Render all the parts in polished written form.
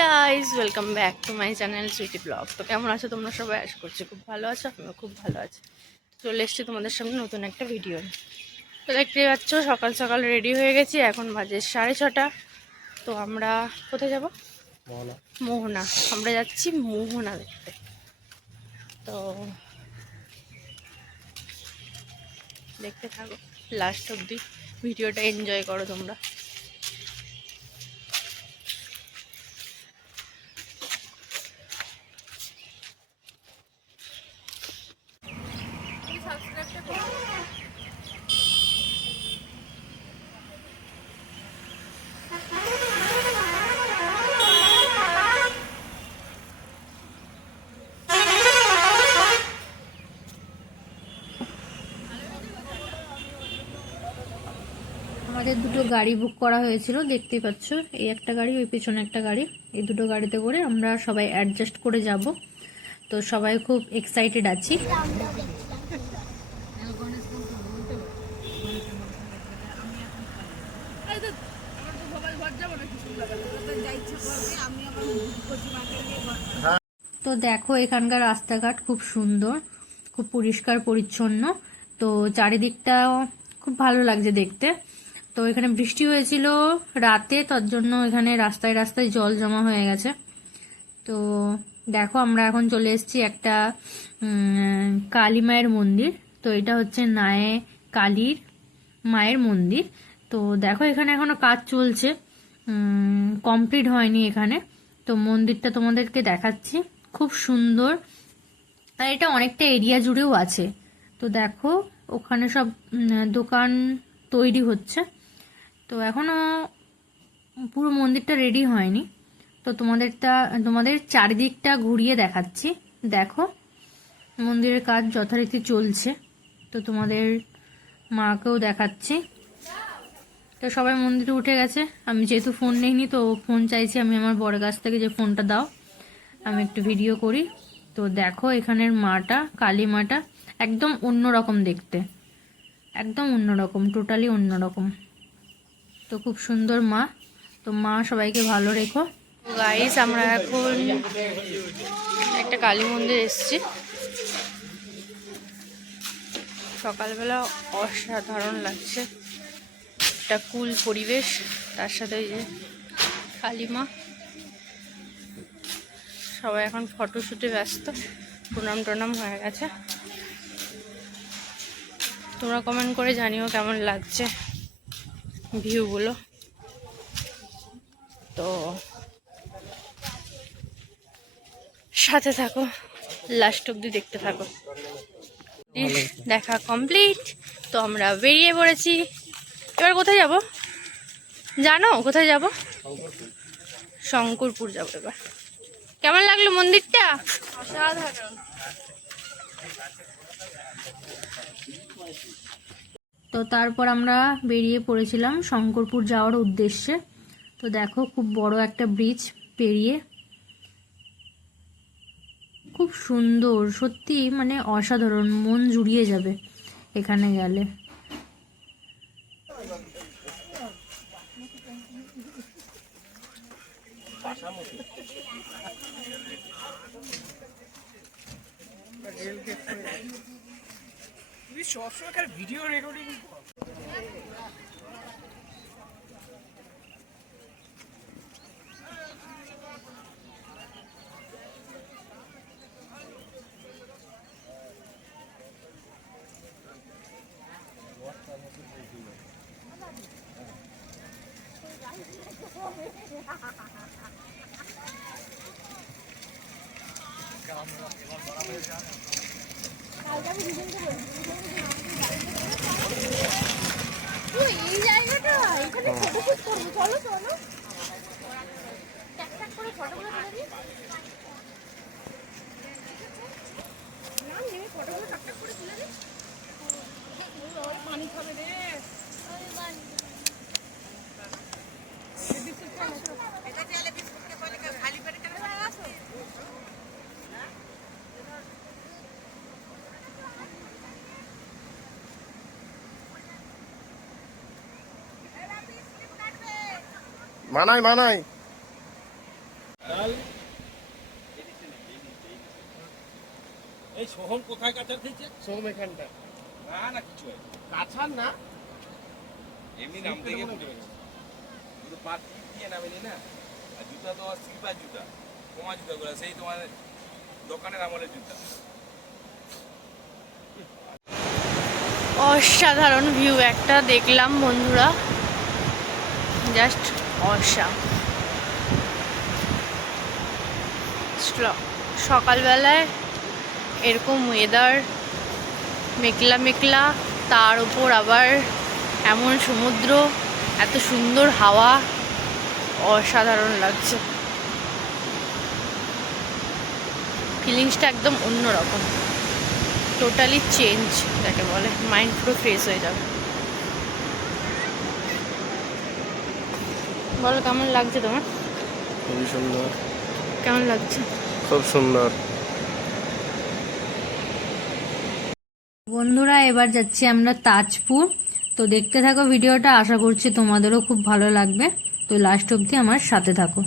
Guys, welcome back to my channel sweety blog. তো কেমন আছো তোমরা সবাই? আশা করছি খুব ভালো আছো। আমিও খুব ভালো আছি। চলে এসেছি তোমাদের সামনে নতুন একটা ভিডিও। তো দেখতে পাচ্ছ সকাল সকাল রেডি হয়ে গেছি, এখন বাজে 6:30। তো আমরা কোথায় যাব? মোহনা। আমরা যাচ্ছি মোহনা দেখতে। তো দেখতে থাকো লাস্ট অবধি, ভিডিওটা এনজয় করো তোমরা। আমাদের দুটো গাড়ি বুক করা হয়েছিল, দেখতেই পাচ্ছ। এই একটা গাড়ি, ওই পেছনে একটা গাড়ি। এই দুটো গাড়িতে করে আমরা সবাই অ্যাডজাস্ট করে যাব। তো সবাই খুব এক্সাইটেড আছি। তো দেখো এখানকার রাস্তাঘাট খুব সুন্দর, খুব পরিষ্কার পরিচ্ছন্ন। তো চারিদিকটা খুব ভালো লাগছে দেখতে। তো এখানে বৃষ্টি হয়েছিল রাতে, তার জন্য এখানে রাস্তায় রাস্তায় জল জমা হয়ে গেছে। তো দেখো আমরা এখন চলে এসেছি একটা কালী মায়ের মন্দির। তো এটা হচ্ছে নায়ে কালীর মায়ের মন্দির। তো দেখো এখানে এখনো কাজ চলছে, কমপ্লিট হয়নি এখানে। তো মন্দিরটা তোমাদেরকে দেখাচ্ছি, খুব সুন্দর। আর এটা অনেকটা এরিয়া জুড়েও আছে। তো দেখো ওখানে সব দোকান তৈরি হচ্ছে। তো এখনো পুরো মন্দিরটা রেডি হয়নি। তো তোমাদের চারিদিকটা ঘুরিয়ে দেখাচ্ছি। দেখো মন্দিরের কাজ যথারীতি চলছে। তো তোমাদের মাকেও দেখাচ্ছি। তো সবাই মন্দিরে উঠে গেছে। আমি যেহেতু ফোন নেইনি, তো ফোন চাইছি আমি আমার বড় কাছ থেকে, যে ফোনটা দাও, আমি একটু ভিডিও করি। তো দেখো এখানের মাটা, কালী মাটা একদম অন্যরকম দেখতে, একদম অন্যরকম, টোটালি অন্যরকম। তো খুব সুন্দর মা। তো মা সবাইকে ভালো রেখো। গাইস, আমরা এখন একটা কালী মন্দির এসেছি। সকালবেলা অসাধারণ লাগছে, একটা কুল পরিবেশ, তার সাথে ওই যে কালী মা। সবাই এখন ফটোশুটে ব্যস্ত, প্রণাম টনাম হয়ে গেছে। তোমরা কমেন্ট করে জানিও কেমন লাগছে ভিউগুলো। তো সাথে থাকো, লাস্ট অব্দি দেখতে থাকো। দেখা কমপ্লিট। তো আমরা বেরিয়ে পড়েছি। এবার কোথায় যাব জানো? কোথায় যাব? শঙ্করপুর যাব এবার। কেমন লাগলো মন্দিরটা? অসাধারণ। তো তারপর আমরা বেরিয়ে পড়েছিলাম শঙ্করপুর যাওয়ার উদ্দেশ্যে। তো দেখো খুব বড় একটা ব্রিজ পেরিয়ে, খুব সুন্দর, সত্যি মানে অসাধারণ, মন জুড়িয়ে যাবে এখানে গেলে। সবসময় ভিডিও রেকর্ডিং। এই জায়গাটা এখানে ফটোশুট করবো, চলো চলো ট্যাক করে ফটোগুলো তুলে দিই। নাম নেমে ফটোগুলো ট্যাক করে তুলে দিই। পানি খাবে রে। মানাই মানাই সোহম কোথায় কাঁচা খেয়েছে? সোম এখানটা না না কিছু হয় কাছার না এমনি নাম থেকে ফুটে গেছে পুরো পা দিয়ে নামেনি না আর জুতা তো স্লিপার জুতা কমা জুতাগুলো সেই তোমার দোকানের আমলের জুতা অসাধারণ ভিউ একটা দেখলাম বন্ধুরা, জাস্ট সকালবেলায় এরকম ওয়েদার, মেঘলা মেঘলা, তার উপর আবার এমন সমুদ্র, এত সুন্দর হাওয়া, অসাধারণ লাগছে। ফিলিংসটা একদম অন্যরকম, টোটালি চেঞ্জ যাকে বলে, মাইন্ড পুরো ফ্রেশ হয়ে যাবে। বলো কেমন লাগছে তোমার? খুবই সুন্দর, কেমন লাগছে? খুব সুন্দর। বন্ধুরা এবার যাচ্ছি আমরা তাজপুর। তো দেখতে থাকো ভিডিওটা, আশা করছি তোমাদেরও খুব ভালো লাগবে। তো লাস্ট অবধি আমার সাথে থাকো।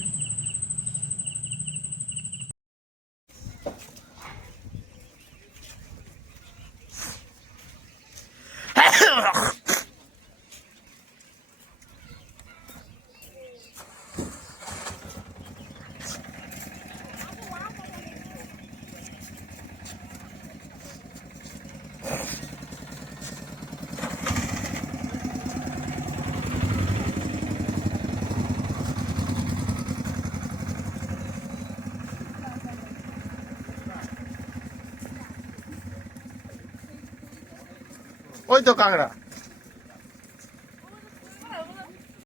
ওই তো কাঁকড়া,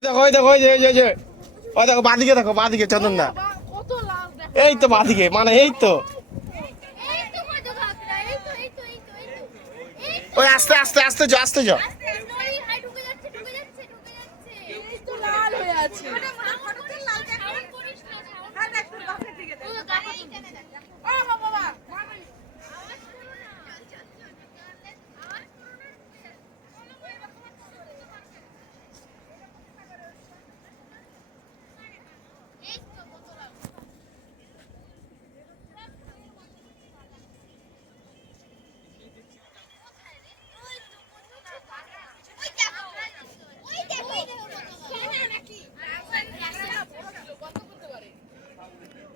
দেখো ওই দেখো, ওই যে ওই যে ওই দেখো বাদিকে, দেখো বাদিকে চন্দন দা, এই তো বাদিকে, মানে এই তো ওই আস্তে আস্তে আস্তে যাও, আস্তে যাও।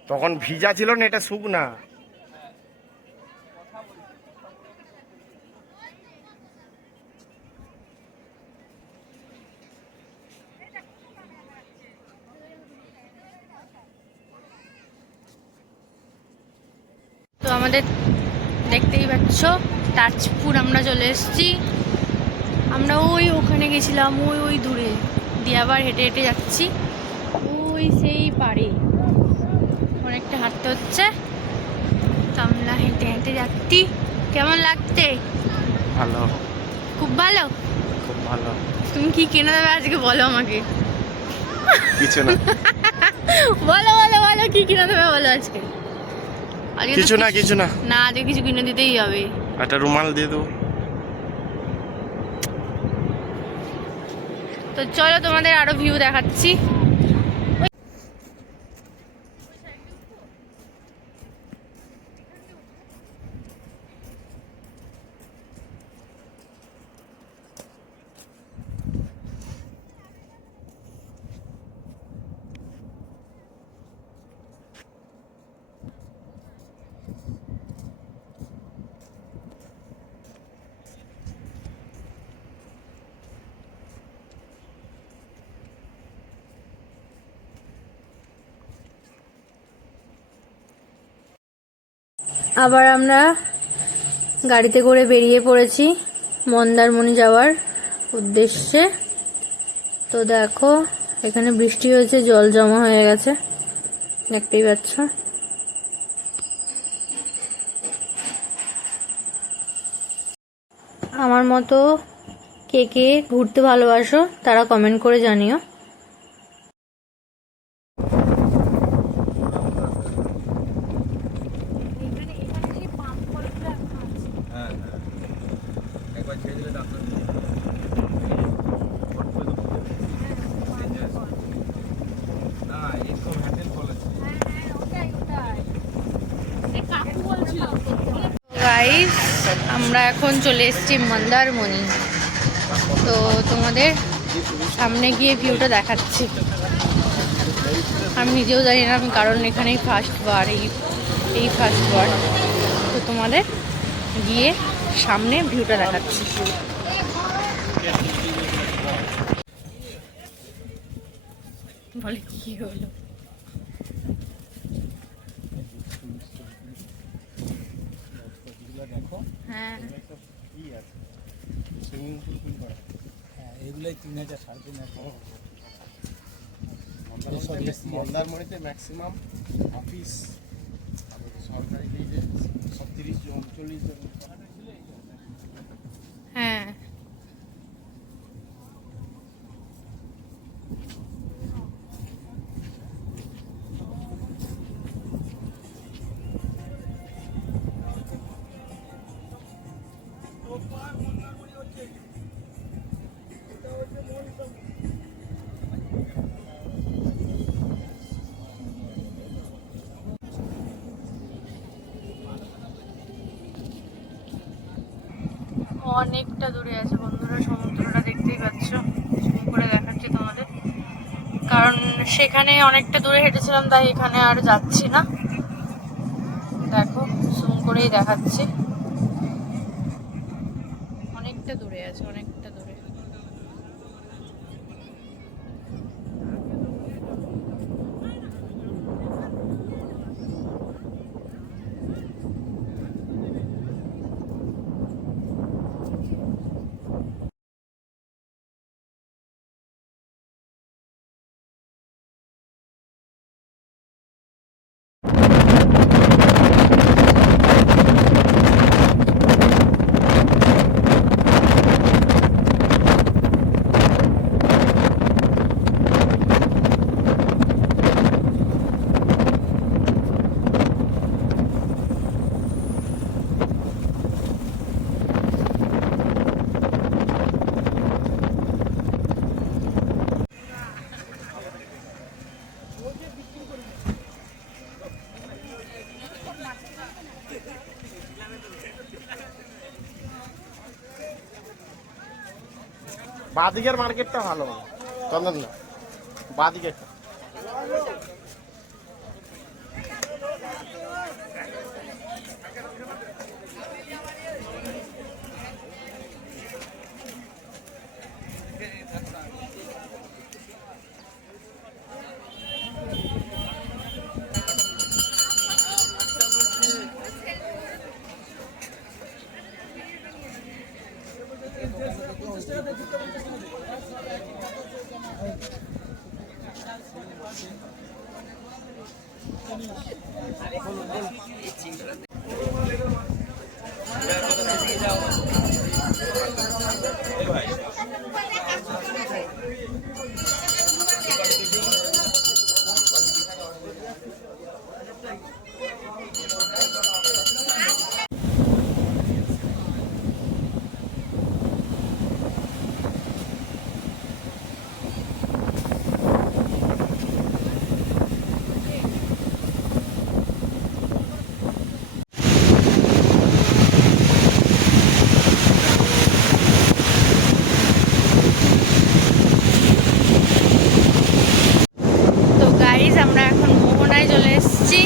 তখন ভিজা ছিল না, এটা শুকনা। তো আমাদের দেখতেই পাচ্ছ তাজপুর আমরা চলে এসেছি। আমরা ওই ওখানে গেছিলাম, ওই ওই দূরে দিয়ে আবার হেঁটে হেঁটে যাচ্ছি ওই সেই পাড়ে, অনেকটা হাঁটতে হচ্ছে। তো আমরা হেঁটে হেঁটে যাচ্ছি। কেমন লাগছে? ভালো, খুব ভালো। খুব ভালো। তুমি কি কিনে দেবে আজকে বলো আমাকে? কিছু না, বলো বলো বলো, কি কিনে দেবে বলো আজকে? আজকে তো কিছু না, কিছু না। না, আজকে কিছু কিনে দিতেই হবে। একটা রুমাল দিয়ে দেবো। তো চলো তোমাদের আরো ভিউ দেখাচ্ছি। আবার আমরা গাড়িতে করে বেরিয়ে পড়েছি মন্দারমণি যাওয়ার উদ্দেশ্যে। তো দেখো এখানে বৃষ্টি হয়েছে, জল জমা হয়ে গেছে, দেখতেই পাচ্ছ। আমার মতো কে কে ঘুরতে ভালোবাসো তারা কমেন্ট করে জানিও। হ্যাঁ হ্যাঁ একবার ছেড়ে দিলে ডাক্তার না এরকম হ্যান্ডেল বলেছে। গাইস আমরা এখন চলে এসেছি মন্দারমণি। তো তোমাদের সামনে গিয়ে ভিউটা দেখাচ্ছি। আমি নিজেও জানি না, আমি কারণ এখানেই ফার্স্ট বার, এই ফার্স্ট বার। তো তোমাদের গিয়ে সামনে ভিউটা দেখাচ্ছি। বলে কি হলো? হ্যাঁ, এগুলোই 3,000 3,500। মন্দারমণিতে ম্যাক্সিমাম অফিস সরকারি লিজে সব 30 জন 40 জন। হ্যাঁ, অনেকটা দূরে আছে বন্ধুরা, সমুদ্রটা দেখতেই পাচ্ছ। জুম করে দেখাচ্ছি তোমাদের, কারণ সেখানে অনেকটা দূরে হেঁটেছিলাম, তাই এখানে আর যাচ্ছি না। দেখো, জুম করেই দেখাচ্ছি, অনেকটা দূরে আছে, অনেকটা দূরে। বাদিকের মার্কেটটা ভালো চন্দন না, বাদিকেরটা। তো গাইজ, আমরা এখন মোহনায় চলে এসেছি।